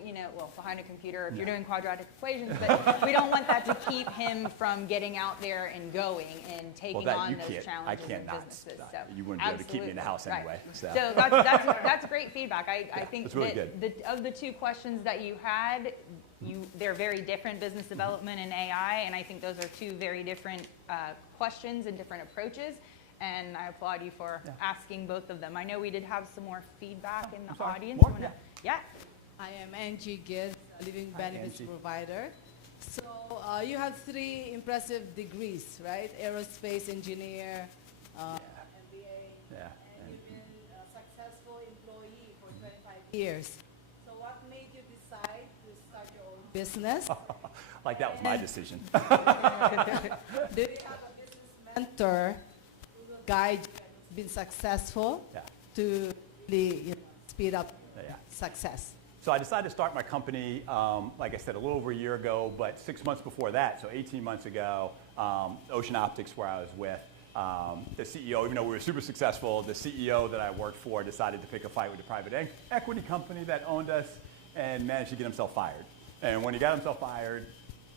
behind a computer if you're doing quadratic equations, but we don't want that to keep him from getting out there and going and taking on those challenges in businesses. So, you wouldn't be able to keep me in the house anyway. So that's great feedback. I think that's really that of the two questions that you had, they're very different, business development and AI, and I think those are two very different questions and different approaches. And I applaud you for asking both of them. I know we did have some more feedback in the audience. More? Yeah. I am Angie Gibbs, a living benefits provider. So you have 3 impressive degrees, right? Aerospace engineer, MBA, and you've been a successful employee for 25 years. So what made you decide to start your own business? Like that was my decision. Do you have a business mentor guide who's been successful to really speed up success? So I decided to start my company, like I said, a little over a year ago, but 6 months before that, so 18 months ago, Ocean Optics, where I was with, the CEO, even though we were super successful, the CEO that I worked for decided to pick a fight with the private equity company that owned us and managed to get himself fired. And when he got himself fired,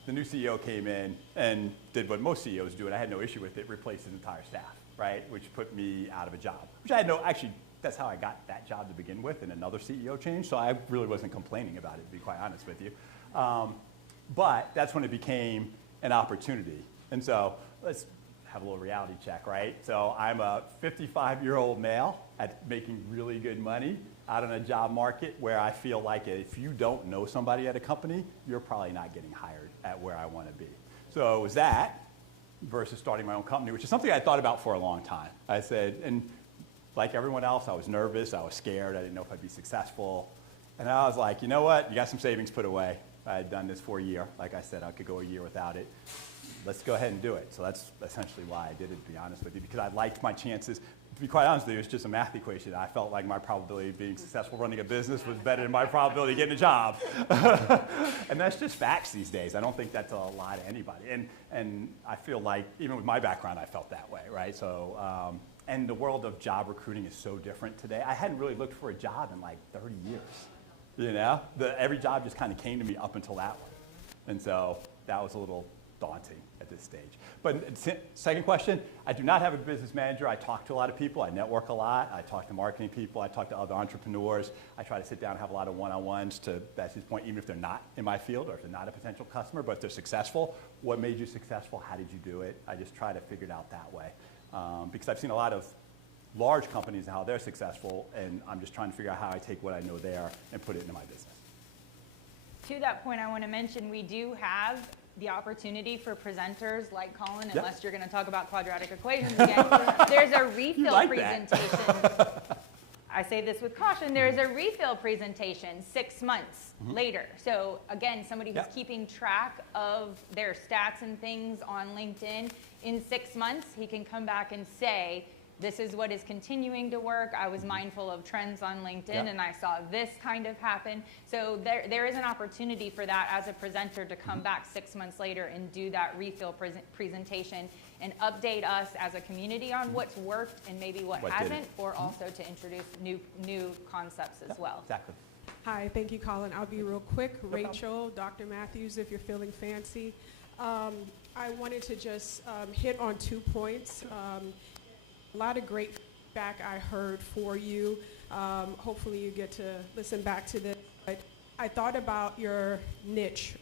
the new CEO came in and did what most CEOs do, and I had no issue with it, replaced his entire staff. Right, which put me out of a job, which I had actually, that's how I got that job to begin with, and another CEO change, so I really wasn't complaining about it, to be quite honest with you. But that's when it became an opportunity. And so let's have a little reality check, right? So I'm a 55-year-old male at making really good money out in a job market where I feel like if you don't know somebody at a company, you're probably not getting hired at where I want to be. So it was that versus starting my own company, which is something I thought about for a long time. I said, and like everyone else, I was nervous, I was scared, I didn't know if I'd be successful. And I was like, you know what, you got some savings put away. I had done this for a year. Like I said, I could go a year without it. Let's go ahead and do it. So that's essentially why I did it, to be honest with you, because I liked my chances. To be quite honest with you, it's just a math equation. I felt like my probability of being successful running a business was better than my probability of getting a job. And that's just facts these days. I don't think that's a lie to anybody. And I feel like, even with my background, I felt that way, right? So, and the world of job recruiting is so different today. I hadn't really looked for a job in like 30 years, you know? Every job just kind of came to me up until that one. And so that was a little daunting at this stage. But second question, I do not have a business manager. I talk to a lot of people. I network a lot. I talk to marketing people. I talk to other entrepreneurs. I try to sit down and have a lot of one-on-ones to, that's his point, even if they're not in my field or if they're not a potential customer, but if they're successful, what made you successful? How did you do it? I just try to figure it out that way. Because I've seen a lot of large companies and how they're successful, and I'm just trying to figure out how I take what I know there and put it into my business. To that point, I want to mention we do have the opportunity for presenters like Colin, unless you're going to talk about quadratic equations again. There's a refill presentation. I say this with caution. There's a refill presentation 6 months later. So again, somebody who's keeping track of their stats and things on LinkedIn, in 6 months, he can come back and say, this is what is continuing to work. I was mindful of trends on LinkedIn, Yep. and I saw this kind of happen. So there is an opportunity for that as a presenter to come back 6 months later and do that refill presentation and update us as a community on what's worked and maybe what What hasn't, didn't. or also to introduce new concepts as well. Exactly. Hi, thank you, Colin. I'll be real quick. problem. Rachel, Dr. Matthews, if you're feeling fancy. I wanted to just hit on 2 points. A lot of great feedback I heard for you. Hopefully you get to listen back to this. But I thought about your niche,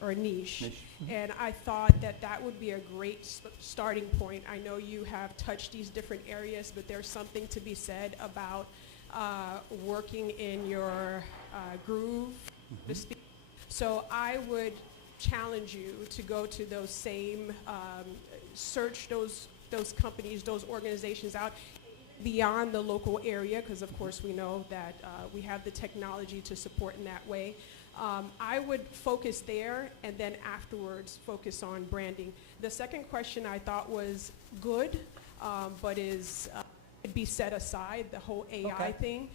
and I thought that that would be a great starting point. I know you have touched these different areas, but there's something to be said about working in your groove, to speak. So I would challenge you to go to those same, search those companies, those organizations out beyond the local area, because of course we know that we have the technology to support in that way. I would focus there, and then afterwards focus on branding. The second question I thought was good, but could be set aside, the whole AI thing.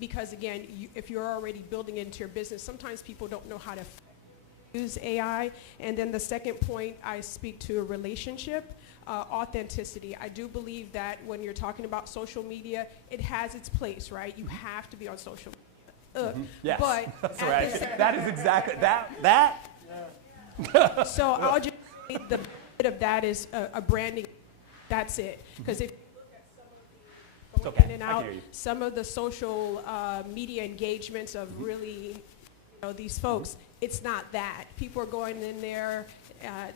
Because again, if you're already building into your business, sometimes people don't know how to use AI. And then the second point, I speak to a relationship, authenticity. I do believe that when you're talking about social media, it has its place, right? You have to be on social media. Yes, But that's at right. the same- That is exactly, that. So I'll just say the bit of that is a branding. That's it. Because if you look at some of the okay. in and I can out, hear you. some of the social media engagements of really, these folks, it's not that. People are going in there.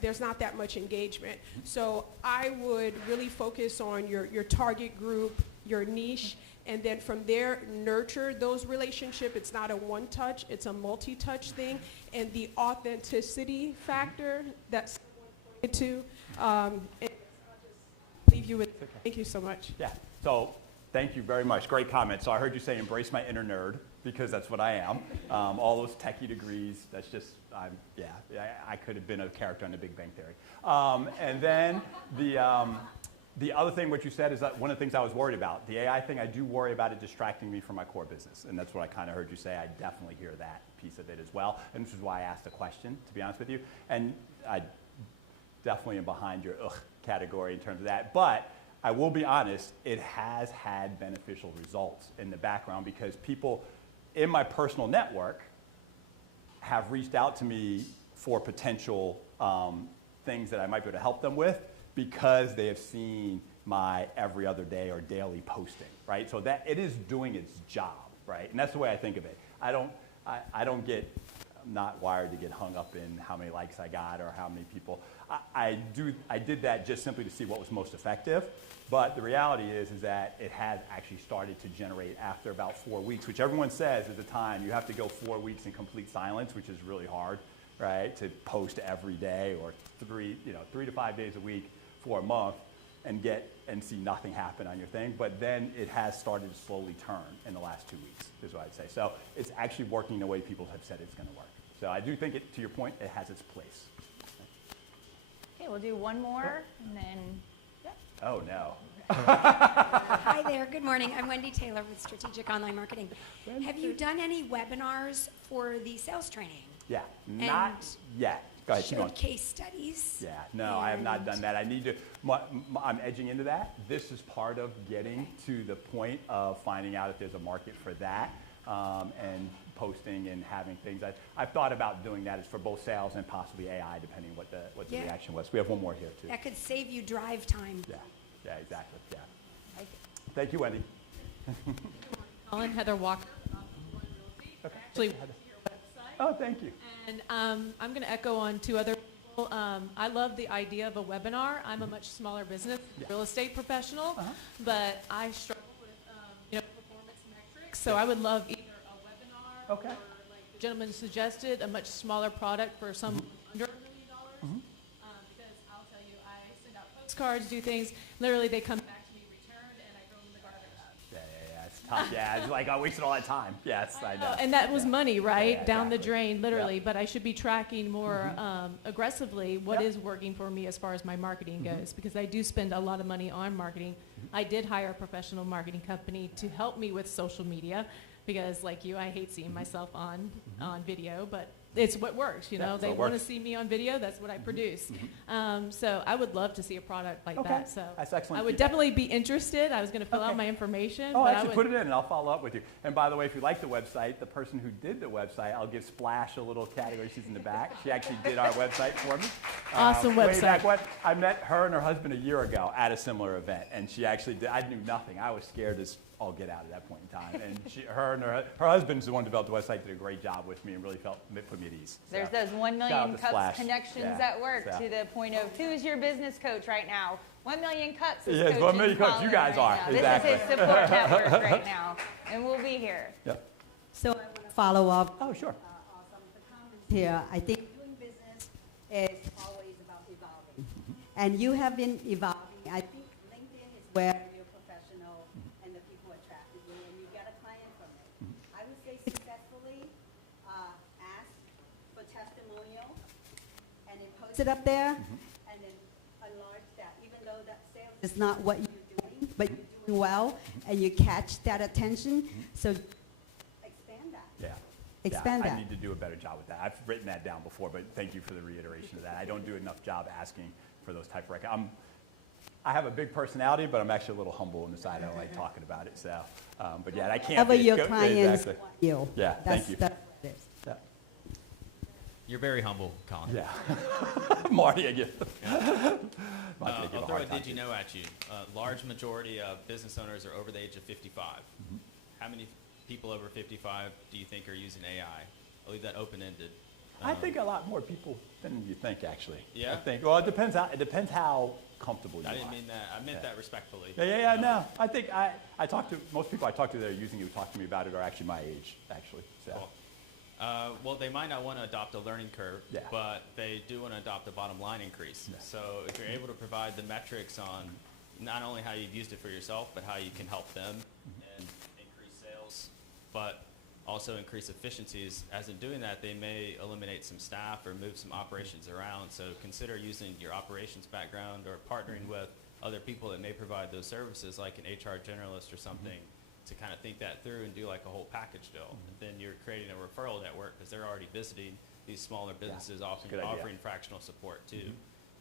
There's not that much engagement. So I would really focus on your target group, your niche, and then from there, nurture those relationships. It's not a one-touch, it's a multi-touch thing. And the authenticity factor that's pointed to, and I'll just leave you with, thank you so much. Yeah, so thank you very much. Great comment. So I heard you say embrace my inner nerd, because that's what I am. All those techie degrees, that's just, I could have been a character on The Big Bang Theory. And then the other thing what you said is that one of the things I was worried about. The AI thing, I do worry about it distracting me from my core business. And that's what I kind of heard you say. I definitely hear that piece of it as well. And this is why I asked the question, to be honest with you. And I definitely am behind your category in terms of that. But I will be honest, it has had beneficial results in the background, because people in my personal network have reached out to me for potential things that I might be able to help them with, because they have seen my every other day or daily posting, right? So that it is doing its job, right? And that's the way I think of it. I'm not wired to get hung up in how many likes I got or how many people. I did that just simply to see what was most effective. But the reality is that it has actually started to generate after about 4 weeks, which everyone says is the time. You have to go 4 weeks in complete silence, which is really hard, right? To post every day or 3 to 5 days a week for a month and see nothing happen on your thing. But then it has started to slowly turn in the last 2 weeks, is what I'd say. So it's actually working the way people have said it's going to work. So I do think, to your point, it has its place. Okay, we'll do one more, and then, Oh, no. Hi there. Good morning. I'm Wendy Taylor with Strategic Online Marketing. Have you done any webinars for the sales training? Yeah, not yet. Go ahead, keep Showed going. case studies? Yeah, no, I have not done that. I need to, I'm edging into that. This is part of getting to the point of finding out if there's a market for that, and posting and having things. I've thought about doing that as for both sales and possibly AI, depending what the reaction was. We have one more here, too. That could save you drive time. Yeah, exactly, yeah. Thank you, Wendy. Colin, Heather Walker. Actually, Oh, thank you. and I'm going to echo on 2 other people. I love the idea of a webinar. I'm a much smaller business, real estate professional, but I struggle with performance metrics. So I would love either a webinar or, like the gentleman suggested, a much smaller product for some under $1 million. Because I'll tell you, I send out postcards, do things. Literally, they come back to me returned, and I throw them in the garbage. tough. Yeah, it's like I wasted all that time. Yes, I know. And that was money, right? Yeah, Down the exactly. drain, literally. Yeah. But I should be tracking more aggressively what is working for me as far as my marketing goes, because I do spend a lot of money on marketing. I did hire a professional marketing company to help me with social media, because like you, I hate seeing myself on video, but it's what works, you know. Yeah, they want to see me on video, that's what I produce. So I would love to see a product like that. So That's excellent I would feedback. definitely be interested. I was going to fill out my information. Oh, but actually, I put it in, and I'll follow up with you. And by the way, if you like the website, the person who did the website, I'll give Splash a little category. She's in the back. She actually did our website for me. Awesome Way website. back when. I met her and her husband a year ago at a similar event, and she actually did. I knew nothing. I was scared as all get out at that point in time. And her husband's the one who developed the website, did a great job with me, and really put me at ease. There's So, those 1 shout out million to cups Splash. connections Yeah, at work, so. to the point of who's your business coach right now? 1 million cups is Yes, 1 coaching million cups. You Colin guys right are. now. Exactly. This is his support network right now, and we'll be here. Yep. So I want to follow up Oh, sure. on some of the comments here. I think doing business is always about evolving. And you have been evolving. I think LinkedIn is where you're professional and the people attracted you, and you get a client from it. I would say successfully ask for testimonial and then post it up there, and then enlarge that. Even though that sales is not what you're doing, but you're doing well, and you catch that attention. So expand that. Yeah. Expand I that. need to do a better job with that. I've written that down before, but thank you for the reiteration of that. I don't do enough job asking for those type of records. I have a big personality, but I'm actually a little humble on the side. I don't like talking about it. So, but yeah, I can't. Whatever your go- clients exactly. want you. Yeah, thank you. That's what it is. Yeah. You're very humble, Colin. Yeah. Marty, I get. I'll throw a did you know at you. Large majority of business owners are over the age of 55. How many people over 55 do you think are using AI? I'll leave that open-ended. I think a lot more people than you think, actually. Yeah? I think. Well, it depends how comfortable you are. I didn't mean that. I meant that respectfully. Yeah. No, I think I talk to most people I talk to that are using it who talk to me about it are actually my age, actually. So. Cool. Well, they might not want to adopt a learning curve, but they do want to adopt a bottom line increase. Yeah. So if you're able to provide the metrics on not only how you've used it for yourself, but how you can help them and increase sales, but also increase efficiencies, as in doing that, they may eliminate some staff or move some operations around. So consider using your operations background or partnering with other people that may provide those services, like an HR generalist or something, to kind of think that through and do like a whole package deal. And then you're creating a referral network because they're already visiting these smaller businesses, often good idea. offering fractional support too.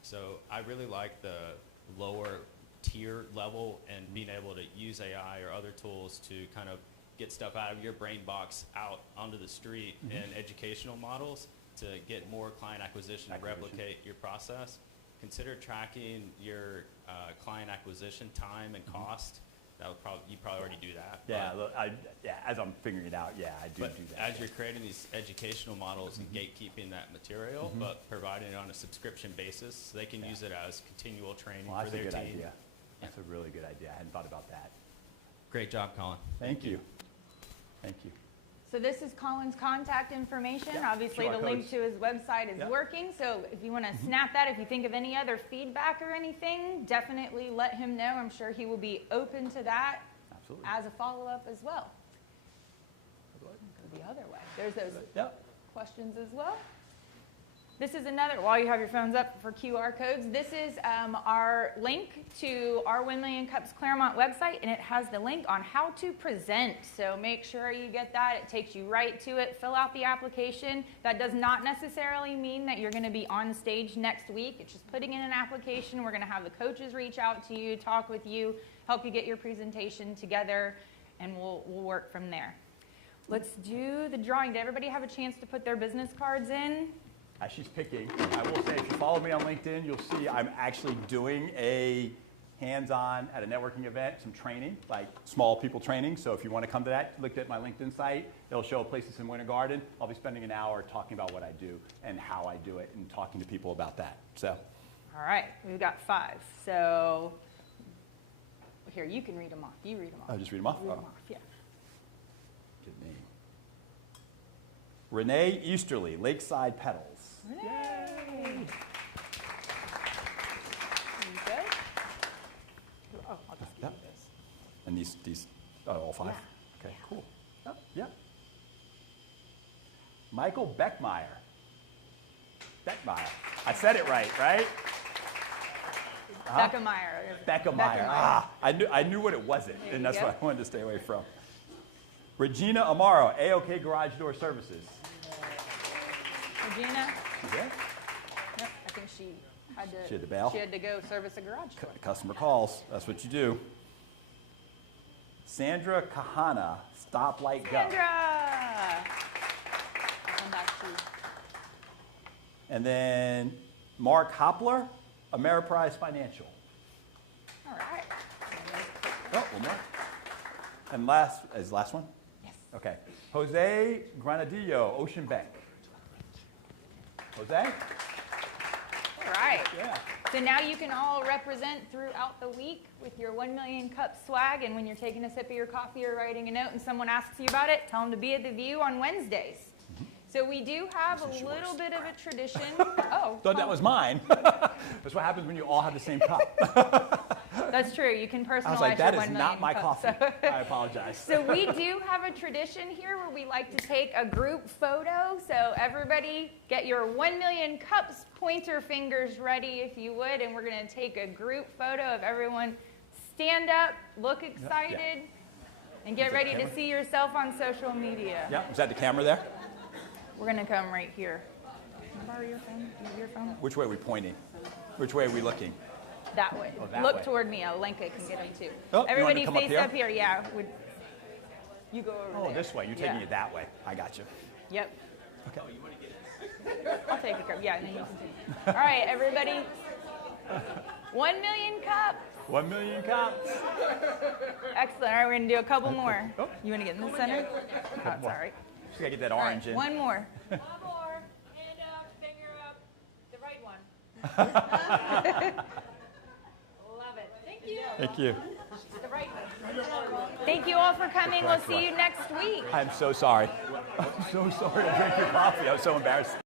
So I really like the lower tier level and being able to use AI or other tools to kind of get stuff out of your brain box out onto the street and educational models to get more client acquisition and replicate your process. Consider tracking your client acquisition time and cost. That would you probably already do that. Yeah, look, as I'm figuring it out, I do But do that. as you're creating these educational models and gatekeeping that material, but providing it on a subscription basis, so they can use it as continual training Well, for that's a their good team. idea. That's a really good idea. I hadn't thought about that. Great job, Colin. Thank you. Thank you. So this is Colin's contact information. Yeah, Obviously, QR the link codes. to his website is Yeah. working. So if you want to snap that, if you think of any other feedback or anything, definitely let him know. I'm sure he will be open to that Absolutely. as a follow-up as well. Go the other way. There's those questions as well. This is another, while you have your phones up for QR codes, this is our link to our 1 Million Cups Clermont website, and it has the link on how to present. So make sure you get that. It takes you right to it. Fill out the application. That does not necessarily mean that you're going to be on stage next week. It's just putting in an application. We're going to have the coaches reach out to you, talk with you, help you get your presentation together, and we'll work from there. Let's do the drawing. Did everybody have a chance to put their business cards in? As she's picking, I will say, if you follow me on LinkedIn, you'll see I'm actually doing a hands-on at a networking event, some training, like small people training. So if you want to come to that, look at my LinkedIn site. It'll show places in Winter Garden. I'll be spending an hour talking about what I do and how I do it and talking to people about that. So. All right, we've got 5. So here, you can read them off. You read them off. I'll just read them off? Read them off, yeah. Good name. Renee Easterly, Lakeside Petals. Yay! There you go. Oh, I'll just give you this. And these all 5? Okay, cool. Oh, yeah. Michael Beckmeyer. Beckmeyer. I said it right, right? Beckemeyer. Beckemeyer. Ah, I knew what it wasn't, and that's what I wanted to stay away from. Regina Amaro, AOK Garage Door Services. Regina? Yeah. Yep, I think she had to. She had to bail. She had to go service a garage door. Customer calls. That's what you do. Sandra Kahana, Stoplight Go. Sandra! Come back to you. And then Mark Hopler, Ameriprise Financial. All right. Oh, one more. And last one? Yes. Okay. Jose Granadillo, Ocean Bank. Jose? All right. Yeah. So now you can all represent throughout the week with your 1 million cup swag, and when you're taking a sip of your coffee or writing a note and someone asks you about it, tell them to be at the View on Wednesdays. So we do have a little bit of a tradition. Oh. Thought that was mine. That's what happens when you all have the same cup. That's true. You can personalize I was like, that your is 1 not million my cups, coffee. so. I apologize. So we do have a tradition here where we like to take a group photo. So everybody get your 1 million cups pointer fingers ready if you would. And we're going to take a group photo of everyone. Stand up, look excited, and get ready to see yourself on social media. Yeah, is that the camera there? We're going to come right here. Can I borrow your phone? Do you have your phone? Which way are we pointing? Which way are we looking? That way. Oh, that Look way. toward me. Lenka can get them too. Oh, you want Everybody to come up face here? up here. Yeah. You go over there. Oh, this way. You're taking it that way. I got you. Yep. Okay. I'll take a cup. Yeah, and then you can take. All right, everybody. 1 million cups. 1 million cups. Excellent. All right, we're going to do a couple more. You want to get in the center? Oh, it's all right. Just got to get that All right, orange in. one more. One more. Hand up, finger up. The right one. Love it. Thank you. Thank you. The right one. Thank you all for coming. We'll see you next week. I'm so sorry. I'm so sorry to drink your coffee. I was so embarrassed.